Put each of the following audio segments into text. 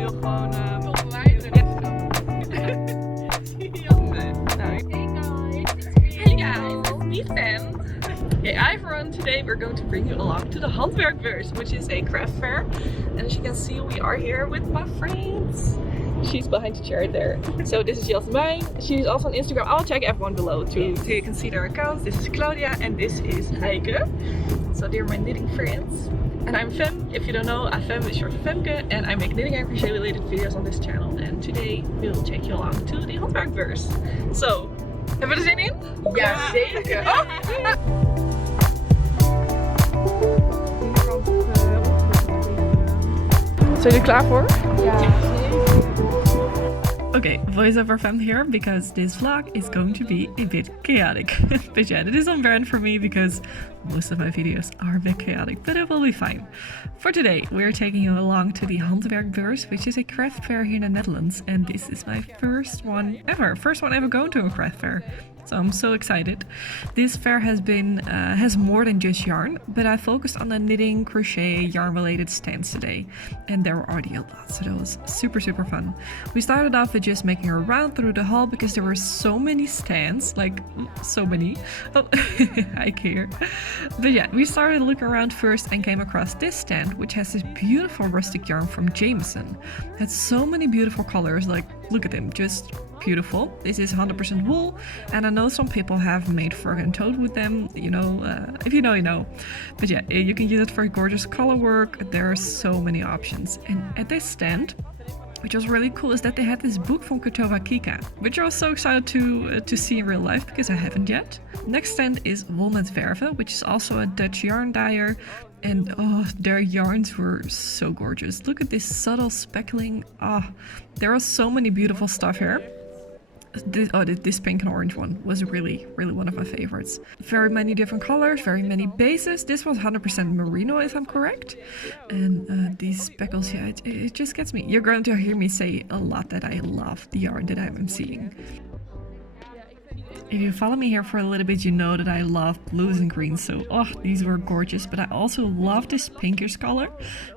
wil gewoon... Volgens mij is het Hey guys, it's me Sam. Hey everyone, today we're going to bring you along to the handwerkbeurs, which is a craft fair. And as you can see, we are here with my friends. She's behind the chair there. So this is Jasmijn. She's also on Instagram. I'll check everyone below too, so you can see their accounts. This is Claudia and this is Haak. So they're my knitting friends. And I'm Fem. If you don't know, Fem is short for Femke, and I make knitting and crochet related videos on this channel. And today we'll take you along to the handwerkbeurs. So, hebben we er zin in? Ja, zeker. Oh. Zijn jullie klaar voor? Ja. Okay, voiceover Fem here because this vlog is going to be a bit chaotic. But yeah, it is on brand for me because most of my videos are a bit chaotic, but it will be fine. For today, we're taking you along to the handwerkbeurs, which is a craft fair here in the Netherlands, and this is my first one ever going to a craft fair. So I'm so excited. This fair has more than just yarn, but I focused on the knitting, crochet, yarn related stands today. And there were already a lot, so that was super fun. We started off with just making a round through the hall because there were so many stands, like so many. Oh, I care. But yeah, we started looking around first and came across this stand, which has this beautiful rustic yarn from Jameson. It had so many beautiful colors, like look at them, just beautiful. This is 100% wool, and I know some people have made fur and toad with them, you know, if you know, you know. But yeah, you can use it for gorgeous color work. There are so many options. And at this stand, which was really cool, is that they had this book from Kotova Kika, which I was so excited to see in real life because I haven't yet. Next stand is Wol Met Verve, which is also a Dutch yarn dyer. And oh, their yarns were so gorgeous. Look at this subtle speckling. Oh, there was so many beautiful stuff here. This pink and orange one was really one of my favorites. Very many different colors, very many bases. This was 100% merino if I'm correct. And these speckles, yeah, it just gets me. You're going to hear me say a lot that I love the yarn that I'm seeing. If you follow me here for a little bit, you know that I love blues and greens, so these were gorgeous, but I also love this pinkish color.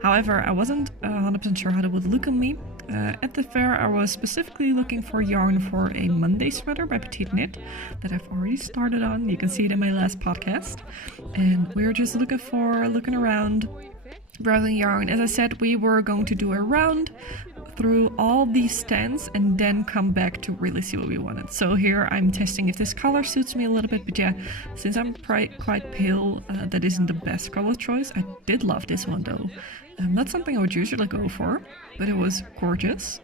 However, I wasn't 100% sure how it would look on me. At the fair, I was specifically looking for yarn for a Monday sweater by Petite Knit that I've already started on. You can see it in my last podcast. And we were just looking around, browsing yarn. As I said, we were going to do a round through all these stands and then come back to really see what we wanted. So here I'm testing if this color suits me a little bit, but yeah, since I'm quite pale, that isn't the best color choice. I did love this one though. Not something I would usually go for, but it was gorgeous.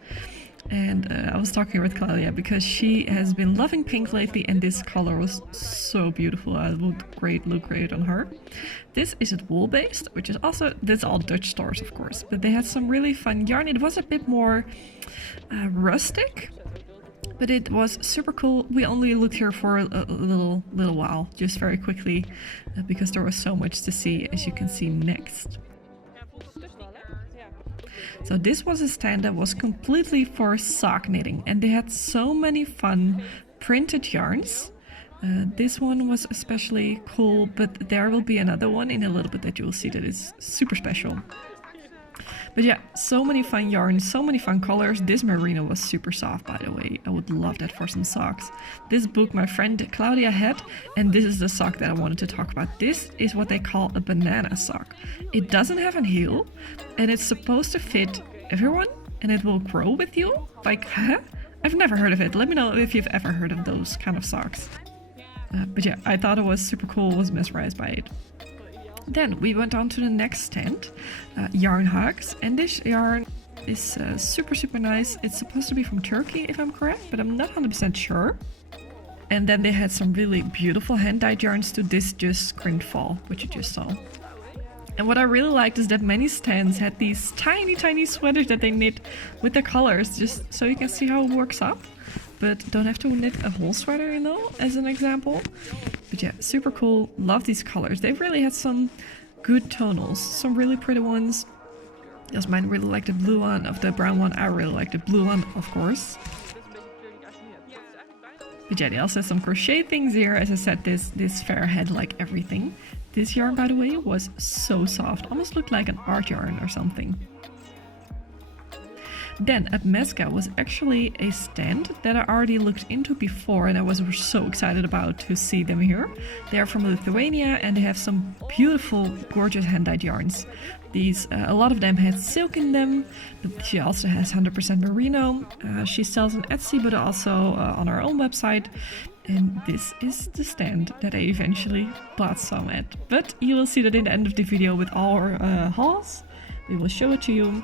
And I was talking with Claudia because she has been loving pink lately, and this color was so beautiful. It looked great on her. This is Het Wolbeest, which is also, that's all Dutch stores of course, but they had some really fun yarn. It was a bit more rustic, but it was super cool. We only looked here for a little while, just very quickly, because there was so much to see, as you can see next. So this was a stand that was completely for sock knitting, and they had so many fun printed yarns. This one was especially cool, but there will be another one in a little bit that you will see that is super special. But yeah, so many fun yarns, so many fun colors. This merino was super soft, by the way. I would love that for some socks. This book my friend Claudia had, and this is the sock that I wanted to talk about. This is what they call a banana sock. It doesn't have a heel, and it's supposed to fit everyone, and it will grow with you. Like, huh? I've never heard of it. Let me know if you've ever heard of those kind of socks. But yeah, I thought it was super cool, was mesmerized by it. Then we went on to the next stand, Yarnhugs, and this yarn is super nice. It's supposed to be from Turkey if I'm correct, but I'm not 100% sure. And then they had some really beautiful hand-dyed yarns to this just screened fall, which you just saw. And what I really liked is that many stands had these tiny sweaters that they knit with the colors, just so you can see how it works up. But don't have to knit a whole sweater, you know, as an example. But yeah, super cool. Love these colors. They've really had some good tonals, some really pretty ones. Jasmijn really liked the blue one. Of the brown one, I really like the blue one, of course. But yeah, they also had some crochet things here. As I said, this fair had like everything. This yarn, by the way, was so soft. Almost looked like an art yarn or something. Then Apmezga was actually a stand that I already looked into before, and I was so excited about to see them here. They are from Lithuania and they have some beautiful, gorgeous hand-dyed yarns. These, a lot of them had silk in them. She also has 100% merino. She sells on Etsy, but also on her own website. And this is the stand that I eventually bought some at. But you will see that in the end of the video with all our hauls. We will show it to you.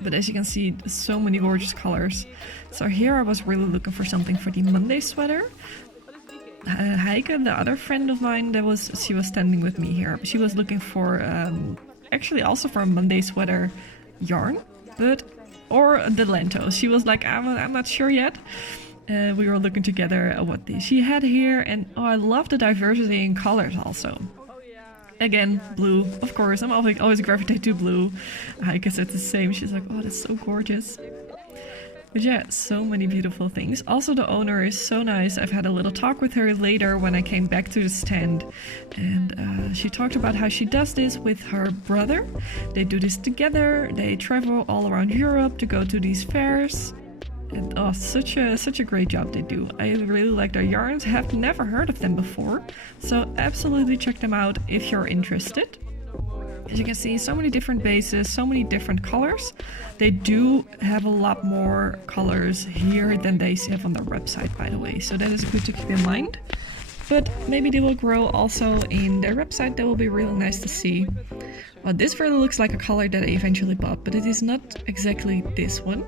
But as you can see, so many gorgeous colors. So here I was really looking for something for the Monday sweater. Haak, the other friend of mine, she was standing with me here. She was looking for, actually also for a Monday sweater yarn, or the lento. She was like, I'm not sure yet. We were looking together at what she had here, and oh, I love the diversity in colors also. Again, blue, of course. I'm always gravitate to blue. I guess it's the same. She's like, oh, that's so gorgeous. But yeah, so many beautiful things. Also, the owner is so nice. I've had a little talk with her later when I came back to the stand. And she talked about how she does this with her brother. They do this together. They travel all around Europe to go to these fairs. And oh, such a great job they do. I really like their yarns. Have never heard of them before. So absolutely check them out if you're interested. As you can see, so many different bases, so many different colors. They do have a lot more colors here than they have on their website, by the way. So that is good to keep in mind. But maybe they will grow also in their website. That will be really nice to see. Well, this really looks like a color that I eventually bought, but it is not exactly this one.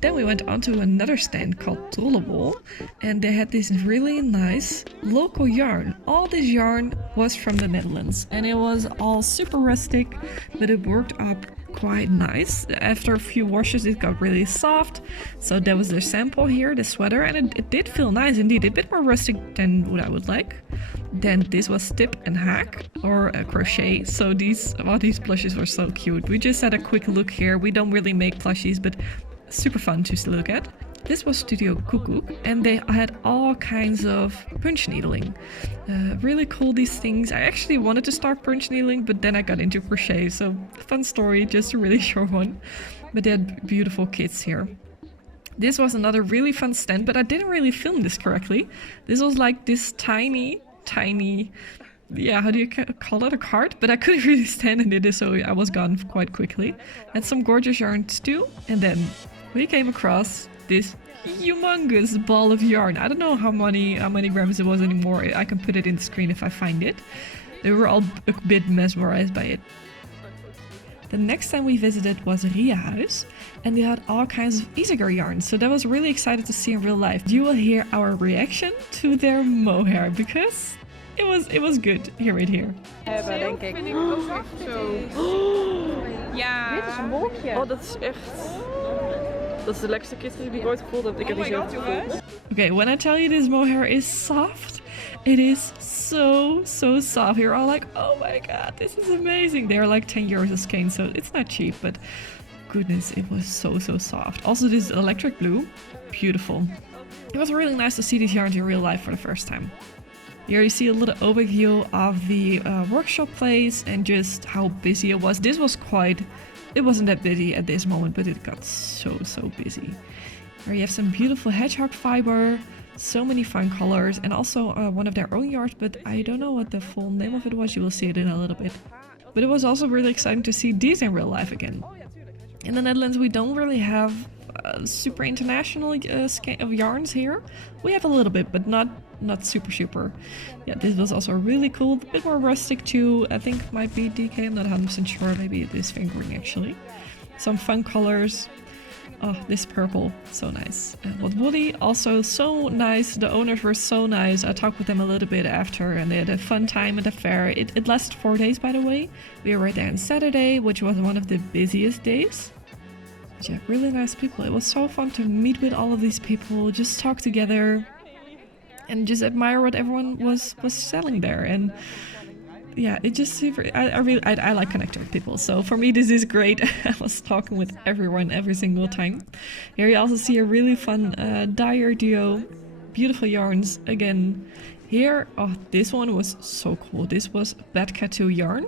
Then we went on to another stand called Trollenwol, and they had this really nice local yarn. All this yarn was from the Netherlands, and it was all super rustic, but it worked up quite nice. After a few washes it got really soft, so that was their sample here, the sweater, and it did feel nice indeed, a bit more rustic than what I would like. Then this was Stip and Haak, or crochet. So these plushies were so cute. We just had a quick look here. We don't really make plushies, but super fun to look at. This was Studio Koekoek, and they had all kinds of punch needling. Really cool, these things. I actually wanted to start punch needling, but then I got into crochet, so fun story, just a really short one. But they had beautiful kits here. This was another really fun stand, but I didn't really film this correctly. This was like this tiny, yeah, how do you call it, a cart? But I couldn't really stand in it, so I was gone quite quickly. Had some gorgeous yarns too, and then we came across this humongous ball of yarn. I don't know how many grams it was anymore. I can put it in the screen if I find it. They were all a bit mesmerized by it. The next time we visited was Ryahuis, and they had all kinds of Isager yarns, so that was really excited to see in real life. You will hear our reaction to their mohair, because it was good. Right here. Hebben, denk ik. Vind ik ook echt zo. Ja. Dit is een wolkje. Oh, dat is echt... Dat is de lekkerste kitten die ik ooit gevoeld heb. Ik heb die zo gevoeld. Okay, when I tell you this mohair is soft, it is so soft. You're all like, oh my god, this is amazing. They're like 10 euros a skein, so it's not cheap, but goodness, it was so soft. Also this electric blue, beautiful. It was really nice to see these yarns in real life for the first time. Here you see a little overview of the workshop place and just how busy it was. This was it wasn't that busy at this moment, but it got so busy. Here you have some beautiful hedgehog fiber, so many fun colors, and also one of their own yards, but I don't know what the full name of it was. You will see it in a little bit. But it was also really exciting to see these in real life again. In the Netherlands, we don't really have super international skein of yarns here. We have a little bit, but not super. Yeah, this was also really cool. A bit more rustic too. I think it might be DK, I'm not 100% sure. Maybe it is fingering actually. Some fun colors. Oh, this purple, so nice. Wat Wollie, also so nice. The owners were so nice. I talked with them a little bit after, and they had a fun time at the fair. It lasted 4 days, by the way. We were right there on Saturday, which was one of the busiest days. But yeah, really nice people. It was so fun to meet with all of these people, just talk together, and just admire what everyone was selling there. And yeah, it just I like connecting with people, so for me this is great. I was talking with everyone every single time. Here you also see a really fun dyer duo, beautiful yarns again. Here, oh, this one was so cool. This was Badcattoo yarn.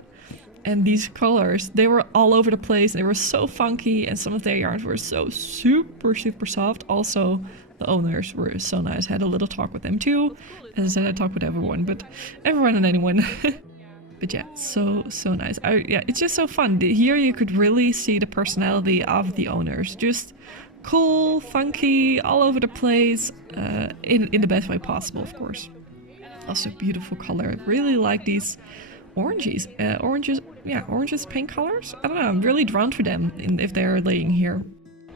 And these colors, they were all over the place. They were so funky, and some of their yarns were so super soft. Also, the owners were so nice. I had a little talk with them too. As I said, I talked with everyone, but everyone and anyone. But yeah, so nice. Yeah, it's just so fun. Here you could really see the personality of the owners. Just cool, funky, all over the place, in the best way possible, of course. Also beautiful color. I really like these oranges. Oranges, pink colors. I don't know, I'm really drawn to them if they're laying here.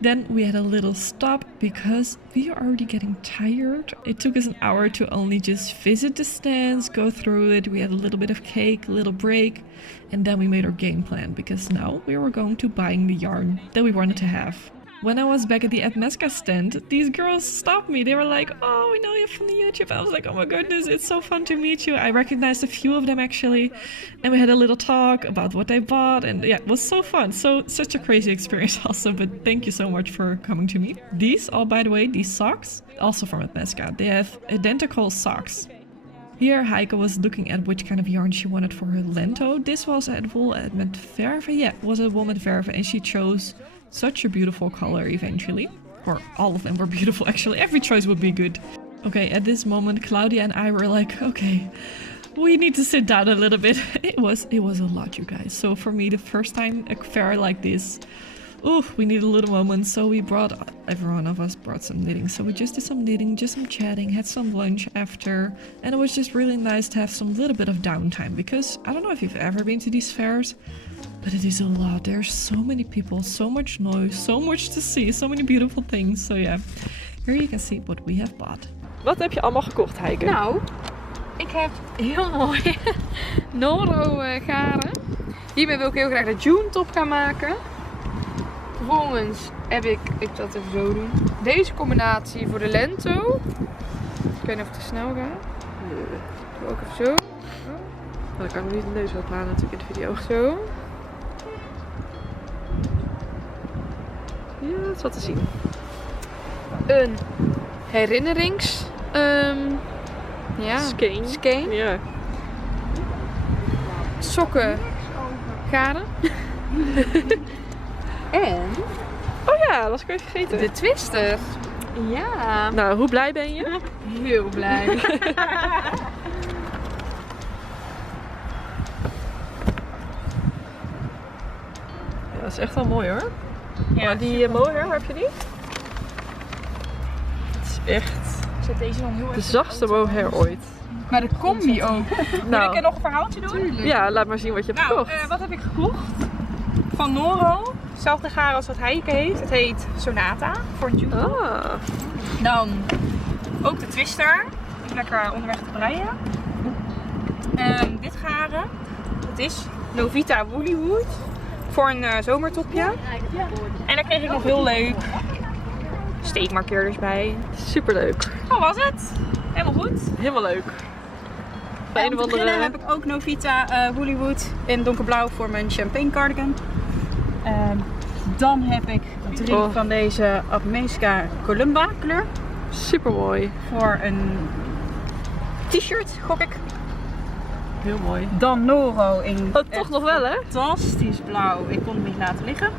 Then we had a little stop because we are already getting tired. It took us an hour to only just visit the stands, go through it. We had a little bit of cake, a little break, and then we made our game plan because now we were going to buying the yarn that we wanted to have. When I was back at the Apmezga stand, these girls stopped me. They were like, oh, we know you from the YouTube. I was like, oh my goodness, it's so fun to meet you. I recognized a few of them actually. And we had a little talk about what they bought. And yeah, it was so fun. Such a crazy experience also. But thank you so much for coming to me. These, by the way, these socks, also from Apmezga. They have identical socks. Here Haak was looking at which kind of yarn she wanted for her lento. This was at Wol Met Verve. Yeah, it was at Wol Met Verve. And she chose such a beautiful color eventually. Or all of them were beautiful actually. Every choice would be good. Okay, at this moment Claudia and I were like, okay, we need to sit down a little bit. It was a lot, you guys. So for me, the first time a fair like this, we need a little moment. So every one of us brought some knitting. So we just did some knitting, just some chatting, had some lunch after. And it was just really nice to have some little bit of downtime. Because I don't know if you've ever been to these fairs, but it is a lot. There's so many people, so much noise, so much to see, so many beautiful things. So yeah, here you can see what we have bought. Wat heb je allemaal gekocht, Heike? Nou, ik heb heel mooi Noro garen. Hiermee wil ik heel graag de June top gaan maken. Vervolgens heb ik zal het even zo doen, deze combinatie voor de lento. Ik weet niet of het te snel gaat. Doe ook even zo. Dan kan ik niet de neus ophalen natuurlijk in de video. Zo. Ja, dat is wat te zien. Een herinnerings... skein. Ja. Sokken garen. En... Oh ja, was ik even vergeten. de twister. Ja. Nou, hoe blij ben je? Heel blij. Ja, dat is echt wel mooi hoor. Ja, maar die mohair, waar heb je die? Het is echt zet deze dan heel de zachtste mohair ooit. Maar de combi ook. Nou, wil ik er nog een verhaaltje doen? Tuurlijk. Ja, laat maar zien wat je hebt gekocht. Wat heb ik gekocht? Van Noro. Hetzelfde garen als wat Heike heeft. Het heet Sonata voor June. Ah. Dan ook de twister. Even lekker onderweg te breien. Dit garen. Dat is Novita Woollywood. Voor een zomertopje. En daar kreeg ik nog heel leuk steekmarkeerders bij. Superleuk. Hoe was het? Helemaal goed. Helemaal leuk. Om te beginnen heb ik ook Novita Woollywood in donkerblauw voor mijn champagne cardigan. Dan heb ik 3 van deze Apmezga Columba kleur. Super mooi. Voor een t-shirt, gok ik. Heel mooi. Dan Noro in toch nog wel hè? fantastisch blauw. Ik kon het niet laten liggen.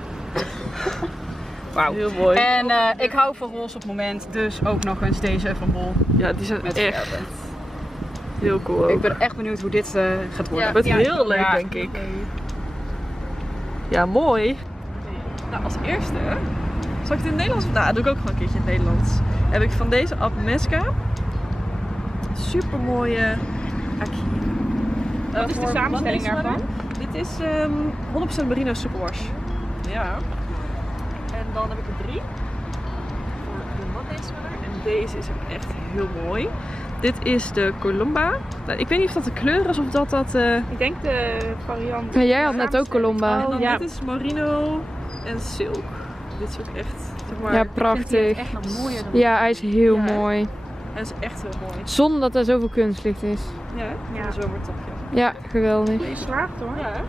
Wauw. Heel mooi. En ik hou van roze op het moment, dus ook nog eens deze van Wol. Ja, die zijn met echt scherpen. heel cool. Ik ben echt benieuwd hoe dit gaat worden. Het wordt heel leuk denk ik. Ja, mooi. Nou, als eerste, zal ik het in het Nederlands? Nou, dat doe ik ook gewoon een keertje in het Nederlands. Heb ik van deze Apmezga super mooie aki. Wat is de samenstelling daarvan? Dit is 100% merino superwash. Ja. En dan heb ik er 3 voor de Monday sweater. En deze is ook echt heel mooi. Dit is de Columba. Nou, ik weet niet of dat de kleur is of dat... Ik denk de variant. Ja, jij had net ook Columba. En dan dit is merino en silk. Dit is ook echt, zeg maar... Ja, prachtig. Echt nog mooier dan Ja, hij is heel mooi. Hij is echt heel mooi. Zonder dat er zoveel kunstlicht is. Ja, een zomertopje. Ja, geweldig. Je slaagt hoor. Ja.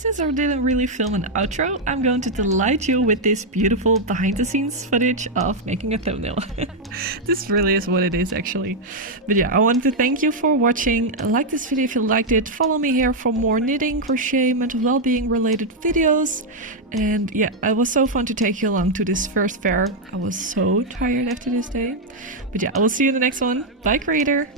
since I didn't really film an outro, I'm going to delight you with this beautiful behind the scenes footage of making a thumbnail. This really is what it is actually. But yeah, I want to thank you for watching. Like this video if you liked it. Follow me here for more knitting, crochet, mental well-being related videos. And yeah, it was so fun to take you along to this first fair. I was so tired after this day. But yeah, I will see you in the next one. Bye, creator!